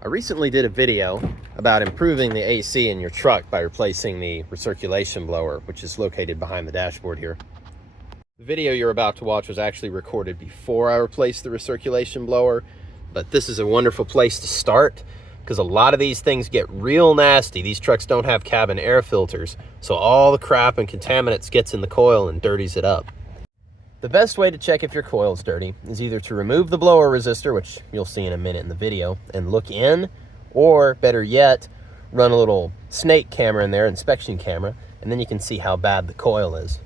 I recently did a video about improving the AC in your truck by replacing the recirculation blower, which is located behind the dashboard here. The video you're about to watch was actually recorded before I replaced the recirculation blower, but this is a wonderful place to start because a lot of these things get real nasty. These trucks don't have cabin air filters, so all the crap and contaminants gets in the coil and dirties it up. The best way to check if your coil's dirty is either to remove the blower resistor, which you'll see in a minute in the video, and look in, or better yet, run a little snake camera in there, inspection camera, and then you can see how bad the coil is.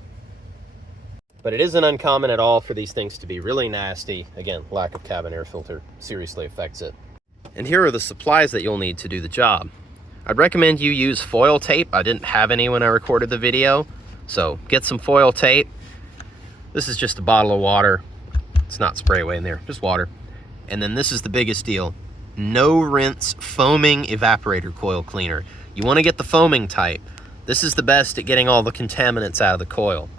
But it isn't uncommon at all for these things to be really nasty. Again, lack of cabin air filter seriously affects it. And here are the supplies that you'll need to do the job. I'd recommend you use foil tape. I didn't have any when I recorded the video, so get some foil tape. This is just a bottle of water. It's not spray away in there, just water. And then this is the biggest deal. No rinse foaming evaporator coil cleaner. You want to get the foaming type. This is the best at getting all the contaminants out of the coil.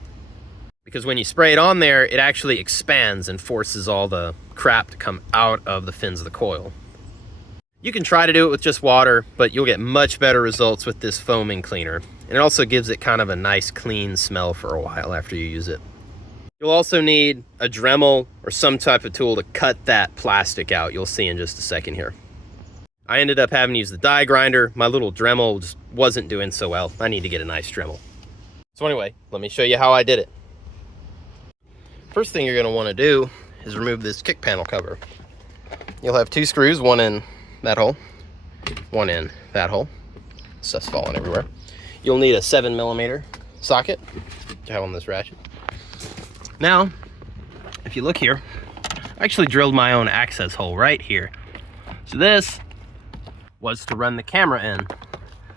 Because when you spray it on there, it actually expands and forces all the crap to come out of the fins of the coil. You can try to do it with just water, but you'll get much better results with this foaming cleaner. And it also gives it kind of a nice clean smell for a while after you use it. You'll also need a Dremel or some type of tool to cut that plastic out. You'll see in just a second here. I ended up having to use the die grinder. My little Dremel just wasn't doing so well. I need to get a nice Dremel. So anyway, let me show you how I did it. First thing you're going to want to do is remove this kick panel cover. You'll have two screws, one in that hole, one in that hole. Stuff's falling everywhere. You'll need a 7mm socket to have on this ratchet. Now, if you look here, I actually drilled my own access hole right here. So this was to run the camera in.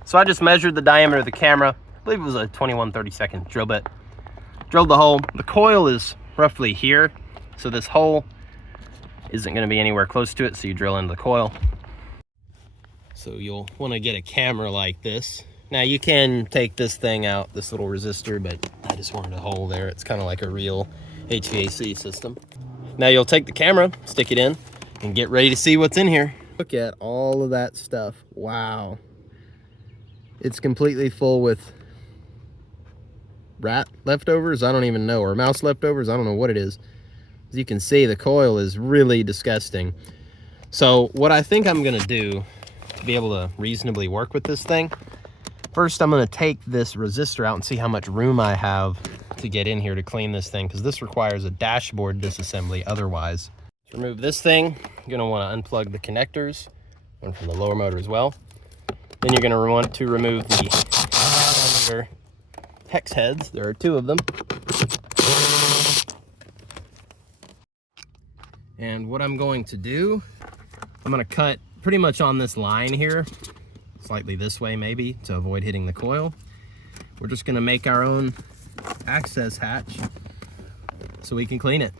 So I just measured the diameter of the camera. I believe it was a 21/32 drill bit. Drilled the hole. The coil is roughly here, so this hole isn't going to be anywhere close to it, so you drill into the coil. So you'll want to get a camera like this. Now you can take this thing out, this little resistor, but I just wanted a hole there. It's kind of like a real HVAC system. Now you'll take the camera, stick it in, and get ready to see what's in here. Look at all of that stuff. Wow. It's completely full with rat leftovers, I don't even know, or mouse leftovers, I don't know what it is. As you can see, the coil is really disgusting. So what I think I'm gonna do to be able to reasonably work with this thing, first, I'm going to take this resistor out and see how much room I have to get in here to clean this thing, because this requires a dashboard disassembly otherwise. To remove this thing, you're going to want to unplug the connectors, one from the lower motor as well. Then you're going to want to remove the hex heads. There are two of them. And what I'm going to do, I'm going to cut pretty much on this line here, slightly this way maybe, to avoid hitting the coil. We're just gonna make our own access hatch so we can clean it.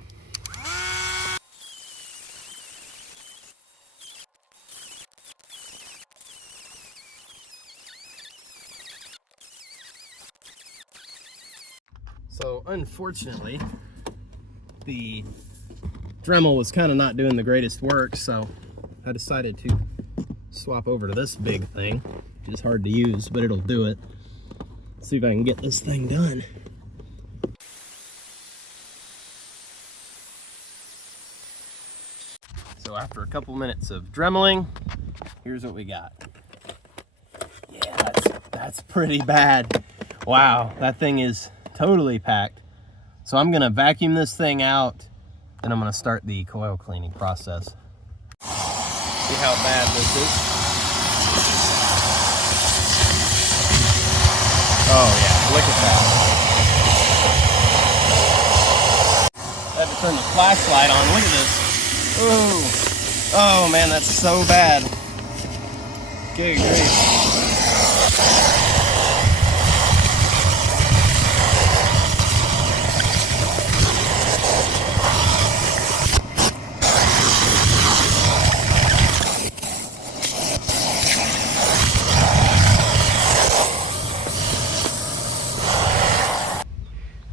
So unfortunately, the Dremel was kind of not doing the greatest work, so I decided to swap over to this big thing, which is hard to use, but it'll do it. Let's see if I can get this thing done. So after a couple minutes of dremeling, here's what we got. Yeah, that's pretty bad. Wow, that thing is totally packed. So I'm gonna vacuum this thing out, and I'm gonna start the coil cleaning process. See how bad this is. Oh yeah, look at that. I have to turn the flashlight on. Look at this. Ooh. Oh man, that's so bad. Good grief.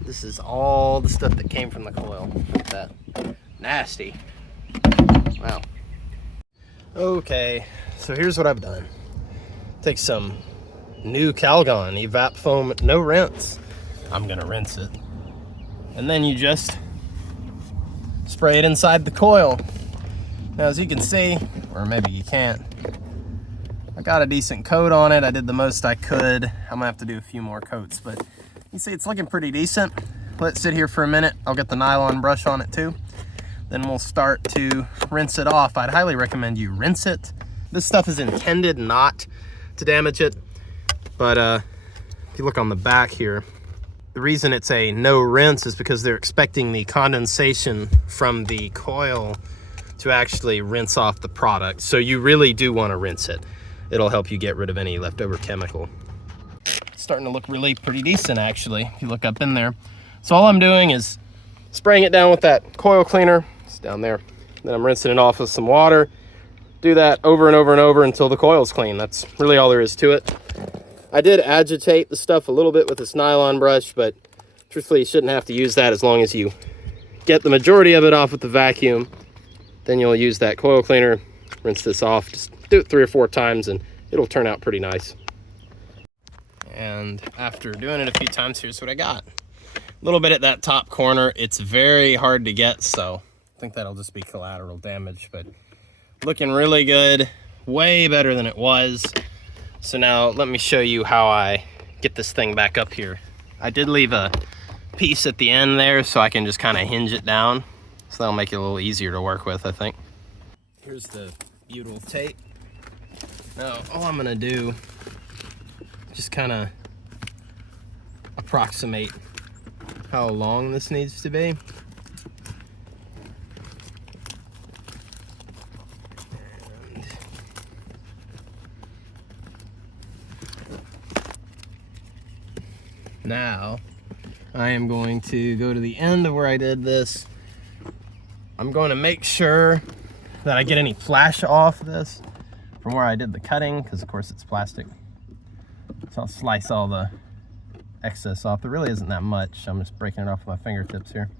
This is all the stuff that came from the coil. Look at that. Nasty. Wow. Okay, so here's what I've done. Take some new Calgon Evap Foam, no rinse. I'm gonna rinse it. And then you just spray it inside the coil. Now, as you can see, or maybe you can't, I got a decent coat on it. I did the most I could. I'm gonna have to do a few more coats, but you see it's looking pretty decent. Let it sit here for a minute. I'll get the nylon brush on it too. Then we'll start to rinse it off. I'd highly recommend you rinse it. This stuff is intended not to damage it, but if you look on the back here, the reason it's a no rinse is because they're expecting the condensation from the coil to actually rinse off the product. So you really do want to rinse it. It'll help you get rid of any leftover chemical. It's starting to look really pretty decent, actually, if you look up in there. So all I'm doing is spraying it down with that coil cleaner. It's down there. Then I'm rinsing it off with some water. Do that over and over and over until the coil's clean. That's really all there is to it. I did agitate the stuff a little bit with this nylon brush, but truthfully you shouldn't have to use that as long as you get the majority of it off with the vacuum. Then you'll use that coil cleaner, rinse this off. Just do it 3 or 4 times and it'll turn out pretty nice. And after doing it a few times, here's what I got. A little bit at that top corner. It's very hard to get, so I think that'll just be collateral damage, but looking really good, way better than it was. So now let me show you how I get this thing back up here. I did leave a piece at the end there so I can just kind of hinge it down. So that'll make it a little easier to work with, I think. Here's the butyl tape. Now all I'm gonna do, just kind of approximate how long this needs to be. Now, I am going to go to the end of where I did this. I'm going to make sure that I get any flash off this from where I did the cutting, because of course it's plastic. So I'll slice all the excess off. There really isn't that much. I'm just breaking it off with my fingertips here.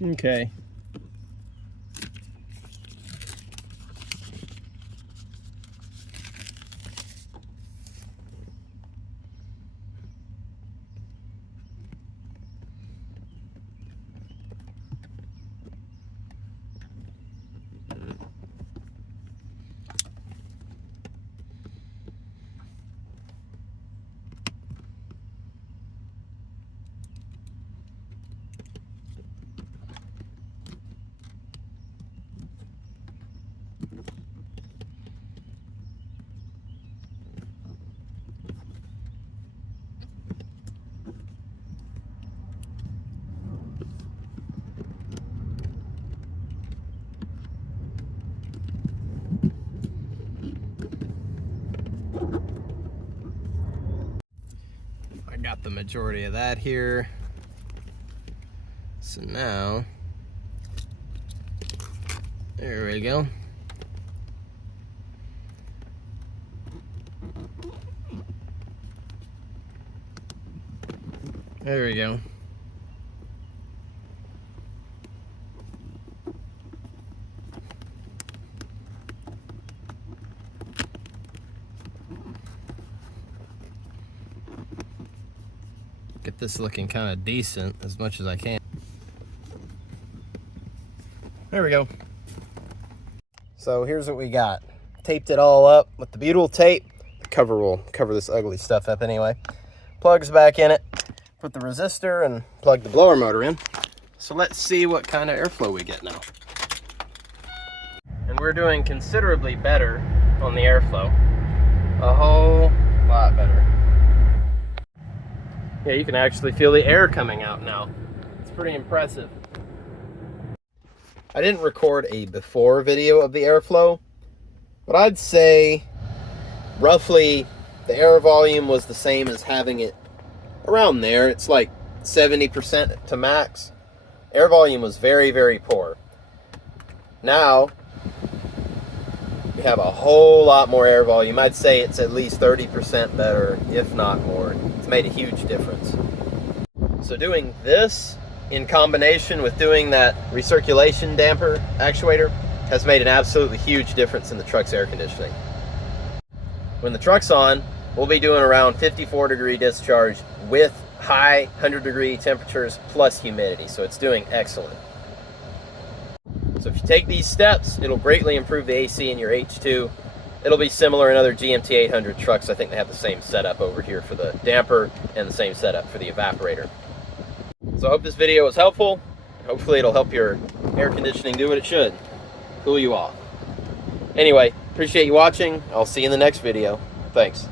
Okay. Got the majority of that here. So now, there we go. There we go. Get this looking kind of decent as much as I can. There we go. So here's what we got. Taped it all up with the butyl tape. The cover will cover this ugly stuff up anyway. Plugs back in it. Put the resistor and plug the blower motor in. So let's see what kind of airflow we get now. And we're doing considerably better on the airflow. A whole lot better. Yeah, you can actually feel the air coming out now. It's pretty impressive. I didn't record a before video of the airflow, but I'd say roughly the air volume was the same as having it around there. It's like 70% to max. Air volume was very, very poor. Now, we have a whole lot more air volume. I'd say it's at least 30% better, if not more. It's made a huge difference. So doing this in combination with doing that recirculation damper actuator has made an absolutely huge difference in the truck's air conditioning. When the truck's on, we'll be doing around 54-degree discharge with high 100-degree temperatures plus humidity, so it's doing excellent. So if you take these steps, it'll greatly improve the AC in your H2. It'll be similar in other GMT 800 trucks. I think they have the same setup over here for the damper and the same setup for the evaporator. So I hope this video was helpful. Hopefully it'll help your air conditioning do what it should, cool you off. Anyway, appreciate you watching. I'll see you in the next video. Thanks.